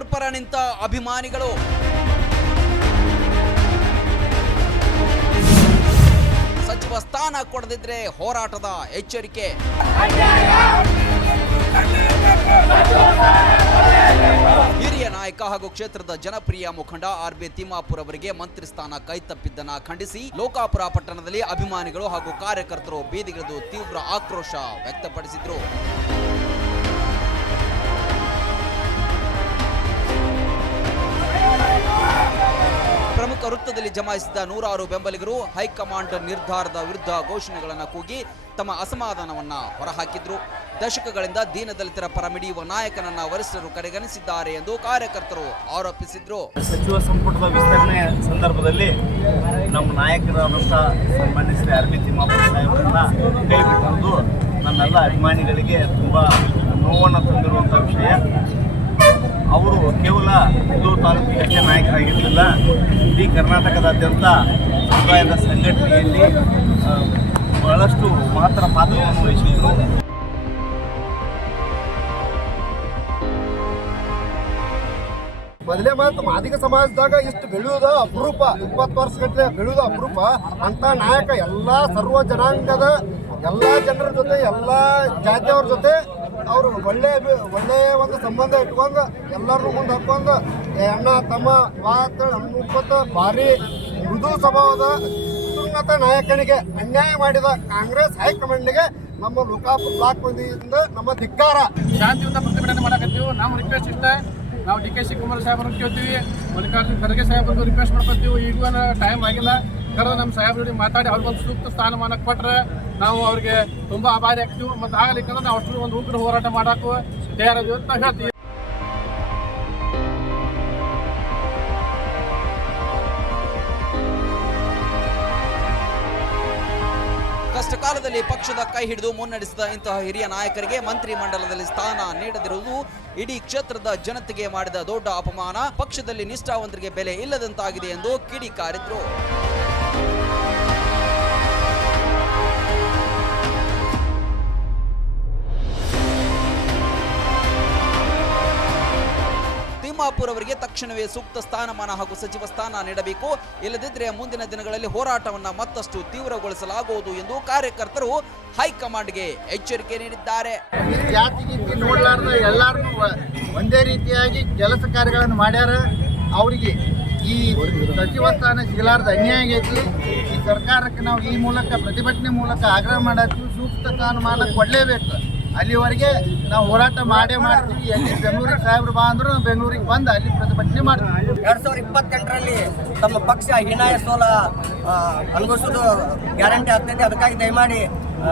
ತಮ್ಮೂರ್ ಪರ ನಿಂತ ಅಭಿಮಾನಿಗಳು. ಸಚಿವ ಸ್ಥಾನ ಕೊಡದಿದ್ರೆ ಹೋರಾಟದ ಎಚ್ಚರಿಕೆ. ಹಿರಿಯ ನಾಯಕ ಹಾಗೂ ಕ್ಷೇತ್ರದ ಜನಪ್ರಿಯ ಮುಖಂಡ ಆರ್.ಬಿ. ತಿಮ್ಮಾಪುರ್ ಅವರಿಗೆ ಮಂತ್ರಿ ಸ್ಥಾನ ಕೈತಪ್ಪಿದ್ದನ್ನ ಖಂಡಿಸಿ ಲೋಕಾಪುರ ಪಟ್ಟಣದಲ್ಲಿ ಅಭಿಮಾನಿಗಳು ಹಾಗೂ ಕಾರ್ಯಕರ್ತರು ಬೀದಿಗಿಳಿದು ತೀವ್ರ ಆಕ್ರೋಶ ವ್ಯಕ್ತಪಡಿಸಿದ್ರು. ಪ್ರಮುಖ ವೃತ್ತದಲ್ಲಿ ಜಮಾಯಿಸಿದ ನೂರಾರು ಬೆಂಬಲಿಗರು ಹೈಕಮಾಂಡ್ ನಿರ್ಧಾರದ ವಿರುದ್ಧ ಘೋಷಣೆಗಳನ್ನು ಕೂಗಿ ತಮ್ಮ ಅಸಮಾಧಾನವನ್ನ ಹೊರಹಾಕಿದ್ರು. ದಶಕಗಳಿಂದ ದೀನದಲಿತರ ಪರ ಮಿಡಿಯುವ ನಾಯಕನನ್ನ ವರಿಷ್ಠರು ಕಡೆಗಣಿಸಿದ್ದಾರೆ ಎಂದು ಕಾರ್ಯಕರ್ತರು ಆರೋಪಿಸಿದ್ರು. ಸಚಿವ ಸಂಪುಟದ ವಿಸ್ತರಣೆ ಸಂದರ್ಭದಲ್ಲಿ ನಮ್ಮ ನಾಯಕರಾದಂಥ ಸನ್ಮಾನ್ಯ ಶ್ರೀ ಆರ್.ಬಿ. ತಿಮ್ಮಾಪುರ್ ಸಾಹೇಬರನ್ನ ಕೈ ಬಿಟ್ಟಿರುವುದು ನನ್ನೆಲ್ಲ ಅಭಿಮಾನಿಗಳಿಗೆ ತುಂಬಾ ನೋವನ್ನು ತಂದಿರುವಂಥ ವಿಷಯ. ಅವರು ಕೇವಲ ಇದು ತಾಲೂಕಿಗೆ ನಾಯಕರಾಗಿರಲಿಲ್ಲ, ಇಡೀ ಕರ್ನಾಟಕದಾದ್ಯಂತ ಸಮುದಾಯದ ಸಂಘಟನೆಯಲ್ಲಿ ಬಹಳಷ್ಟು ಮಹತ್ತರ ಪಾತ್ರವನ್ನು ವಹಿಸಿದ್ರು. ಮೊದಲೇ ಮಾತು ಮಾದಿಗ ಸಮಾಜದಾಗ ಇಷ್ಟು ಬೆಳೆಯುವುದ ಅಪರೂಪ, 20 ವರ್ಷಗಟ್ಟಲೆ ಬೆಳೆಯುವುದು ಅಪರೂಪ. ಅಂತ ನಾಯಕ ಎಲ್ಲಾ ಸರ್ವ ಜನಾಂಗದ ಎಲ್ಲಾ ಜನರ ಜೊತೆ ಎಲ್ಲಾ ಜಾತಿಯವ್ರ ಜೊತೆ ಅವರು ಒಳ್ಳೆಯ ಒಂದು ಸಂಬಂಧ ಇಟ್ಕೊಂಡು ಎಲ್ಲರೂ ಮುಂದೆ ಹಾಕೊಂಡು ಅಣ್ಣ ತಮ್ಮ ಅನ್ನುತ್ತ ಭಾರಿ ಮೃದು ಸ್ವಭಾವದ ಉನ್ನತ ನಾಯಕನಿಗೆ ಅನ್ಯಾಯ ಮಾಡಿದ ಕಾಂಗ್ರೆಸ್ ಹೈಕಮಾಂಡ್ಗೆ ನಮ್ಮ ಲೋಕಾಪುರ ಬ್ಲಾಕ್ ವತಿಯಿಂದ ನಮ್ಮ ಧಿಕ್ಕಾರ. ಶಾಂತಿಯುತ ಪ್ರತಿಭಟನೆ ಮಾಡಕತ್ತೀವಿ. ನಾವು ರಿಕ್ವೆಸ್ಟ್ ಇಷ್ಟ, ನಾವು ಡಿ.ಕೆ. ಶಿವಕುಮಾರ್ ಸಾಹೇಬ್ರನ್ನ ಕೇಳ್ತೀವಿ, ಮಲ್ಲಿಕಾರ್ಜುನ ಖರ್ಗೆ ಸಾಹೇಬ್ರದ್ದು ರಿಕ್ವೆಸ್ಟ್ ಮಾಡ್ಕೊತೀವಿ. ಈಗೂ ಟೈಮ್ ಆಗಿಲ್ಲ, ಕರೆದು ನಮ್ಮ ಸಾಹೇಬ್ರ ಜೊತೆ ಮಾತಾಡಿ ಅವ್ರಿಗೊಂದು ಸೂಕ್ತ ಸ್ಥಾನಮಾನ ಕೊಟ್ಟರೆ ನಾವು ಅವ್ರಿಗೆ ತುಂಬ ಆಭಾರಿ ಆಗ್ತೀವಿ. ಮತ್ತು ಆಗಲಿಕ್ಕಂದ್ರೆ ನಾವು ಅಷ್ಟು ಒಂದು ಉಗ್ರ ಹೋರಾಟ ಮಾಡೋಕ್ಕೂ ತಯಾರಿದ್ದೀವಿ ಅಂತ ಹೇಳ್ತೀವಿ. ಕಷ್ಟ ಕಾಲದಲ್ಲಿ ಪಕ್ಷದ ಕೈ ಹಿಡಿದು ಮುನ್ನಡೆಸಿದ ಇಂತಹ ಹಿರಿಯ ನಾಯಕರಿಗೆ ಮಂತ್ರಿ ಮಂಡಲದಲ್ಲಿ ಸ್ಥಾನ ನೀಡದಿರುವುದು ಇಡೀ ಕ್ಷೇತ್ರದ ಜನತೆಗೆ ಮಾಡಿದ ದೊಡ್ಡ ಅಪಮಾನ. ಪಕ್ಷದಲ್ಲಿ ನಿಷ್ಠಾವಂತರಿಗೆ ಬೆಲೆ ಇಲ್ಲದಂತಾಗಿದೆ ಎಂದು ಕಿಡಿಕಾರಿದ್ರು. ತಿಮ್ಮಾಪುರ್ ಅವರಿಗೆ ತಕ್ಷಣವೇ ಸೂಕ್ತ ಸ್ಥಾನಮಾನ ಹಾಗೂ ಸಚಿವ ಸ್ಥಾನ ನೀಡಬೇಕು, ಇಲ್ಲದಿದ್ದರೆ ಮುಂದಿನ ದಿನಗಳಲ್ಲಿ ಹೋರಾಟವನ್ನ ಮತ್ತಷ್ಟು ತೀವ್ರಗೊಳಿಸಲಾಗುವುದು ಎಂದು ಕಾರ್ಯಕರ್ತರು ಹೈಕಮಾಂಡ್ಗೆ ಎಚ್ಚರಿಕೆ ನೀಡಿದ್ದಾರೆ. ಜಾತಿಗೆ ನೋಡಲಾರ್ದ ಎಲ್ಲಾರನ್ನೂ ಒಂದೇ ರೀತಿಯಾಗಿ ಕೆಲಸ ಕಾರ್ಯಗಳನ್ನು ಮಾಡ್ಯಾರ. ಅವರಿಗೆ ಈ ಸಚಿವ ಸ್ಥಾನ ಸಿಗಲಾರ್ದ ಅನ್ಯಾಯ ಆಗೈತಿ. ಈ ಸರ್ಕಾರಕ್ಕೆ ನಾವು ಈ ಮೂಲಕ ಪ್ರತಿಭಟನೆ ಮೂಲಕ ಆಗ್ರಹ ಮಾಡತ್ತೀವಿ, ಸೂಕ್ತ ಸ್ಥಾನಮಾನ ಕೊಡಲೇಬೇಕು. ಅಲ್ಲಿವರೆಗೆ ನಾವು ಹೋರಾಟ ಮಾಡೇ ಮಾಡ್ತೀವಿ. ಎಲ್ಲಿ ಬೆಂಗಳೂರಿಗೆ ಸಾಹೇಬ್ರು ಬಾ ಅಂದ್ರು ಬೆಂಗಳೂರಿಗೆ ಬಂದು ಅಲ್ಲಿ ಪ್ರತಿಭಟನೆ ಮಾಡ್ತೀವಿ. 2028ರಲ್ಲಿ ತಮ್ಮ ಪಕ್ಷ ಹೀನಾಯ ಸೋಲ ಅನುಭವಿಸೋದು ಗ್ಯಾರಂಟಿ ಆಗ್ತೈತೆ. ಅದಕ್ಕಾಗಿ ದಯಮಾಡಿ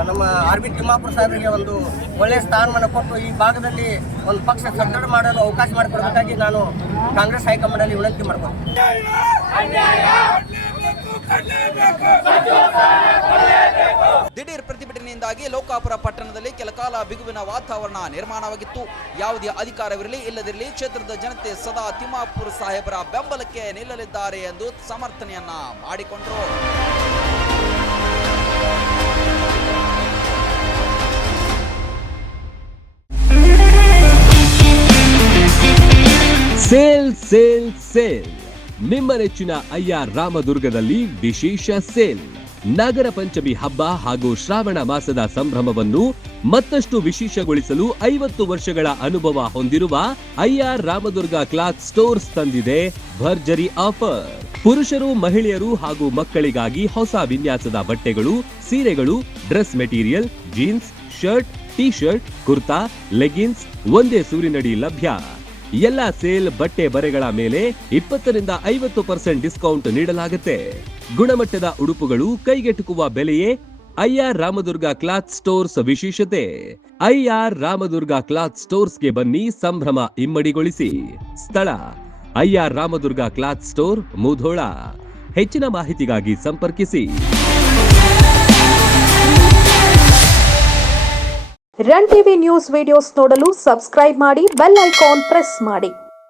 ನಮ್ಮ ಆರ್.ಬಿ. ತಿಮ್ಮಾಪುರ್ ಸಾಹೇಬರಿಗೆ ಒಂದು ಒಳ್ಳೆಯ ಸ್ಥಾನಮಾನ ಕೊಟ್ಟು ಈ ಭಾಗದಲ್ಲಿ ಒಂದು ಪಕ್ಷ ಸದೃಢ ಮಾಡಲು ಅವಕಾಶ ಮಾಡಿಕೊಡಬೇಕಾಗಿ ನಾನು ಕಾಂಗ್ರೆಸ್ ಹೈಕಮಾಂಡಲ್ಲಿ ವಿನಂತಿ ಮಾಡ್ತೀನಿ. ದಿಢೀರ್ ಪ್ರತಿಭಟನೆಯಿಂದಾಗಿ ಲೋಕಾಪುರ ಪಟ್ಟಣದಲ್ಲಿ ಕೆಲಕಾಲ ಬಿಗುವಿನ ವಾತಾವರಣ ನಿರ್ಮಾಣವಾಗಿತ್ತು. ಯಾವುದೇ ಅಧಿಕಾರವಿರಲಿ ಇಲ್ಲದಿರಲಿ ಕ್ಷೇತ್ರದ ಜನತೆ ಸದಾ ತಿಮ್ಮಾಪುರ್ ಸಾಹೇಬರ ಬೆಂಬಲಕ್ಕೆ ನಿಲ್ಲಲಿದ್ದಾರೆ ಎಂದು ಸಮರ್ಥನೆಯನ್ನ ಮಾಡಿಕೊಂಡರು. ಸೇಲ್ ಸೇಲ್ ಸೇಲ್ ನಿಮ್ಮ ನೆಚ್ಚಿನ ಅಯ್ಯಾರ್ ರಾಮದುರ್ಗದಲ್ಲಿ ವಿಶೇಷ ಸೇಲ್. ನಗರ ಪಂಚಮಿ ಹಬ್ಬ ಹಾಗೂ ಶ್ರಾವಣ ಮಾಸದ ಸಂಭ್ರಮವನ್ನು ಮತ್ತಷ್ಟು ವಿಶೇಷಗೊಳಿಸಲು 50 ವರ್ಷಗಳ ಅನುಭವ ಹೊಂದಿರುವ ಅಯ್ಯಾರ್ ರಾಮದುರ್ಗ ಕ್ಲಾತ್ ಸ್ಟೋರ್ಸ್ ತಂದಿದೆ ಭರ್ಜರಿ ಆಫರ್. ಪುರುಷರು, ಮಹಿಳೆಯರು ಹಾಗೂ ಮಕ್ಕಳಿಗಾಗಿ ಹೊಸ ವಿನ್ಯಾಸದ ಬಟ್ಟೆಗಳು, ಸೀರೆಗಳು, dress material, jeans, shirt, T shirt, kurta, leggings ಒಂದೇ ಸೂರಿನಡಿ ಲಭ್ಯ. ಎಲ್ಲ ಸೇಲ್ ಬಟ್ಟೆ ಬರೆಗಳ ಮೇಲೆ 20ರಿಂದ 50% ಡಿಸ್ಕೌಂಟ್ ನೀಡಲಾಗುತ್ತೆ. ಗುಣಮಟ್ಟದ ಉಡುಪುಗಳು ಕೈಗೆಟುಕುವ ಬೆಲೆಯೇ ಅಯ್ಯಾರ್ ರಾಮದುರ್ಗ ಕ್ಲಾತ್ ಸ್ಟೋರ್ಸ್ ವಿಶೇಷತೆ. ಅಯ್ಯಾರ್ ರಾಮದುರ್ಗ ಕ್ಲಾತ್ ಸ್ಟೋರ್ಸ್ಗೆ ಬನ್ನಿ, ಸಂಭ್ರಮ ಇಮ್ಮಡಿಗೊಳಿಸಿ. ಸ್ಥಳ ಅಯ್ಯಾರ್ ರಾಮದುರ್ಗ ಕ್ಲಾತ್ ಸ್ಟೋರ್, ಮುಧೋಳ. ಹೆಚ್ಚಿನ ಮಾಹಿತಿಗಾಗಿ ಸಂಪರ್ಕಿಸಿ. ರನ್ ಟಿವಿ ನ್ಯೂಸ್ ವಿಡಿಯೋಸ್ ನೋಡಲು ಸಬ್ಸ್ಕ್ರೈಬ್ ಮಾಡಿ, ಬೆಲ್ ಐಕಾನ್ ಪ್ರೆಸ್ ಮಾಡಿ.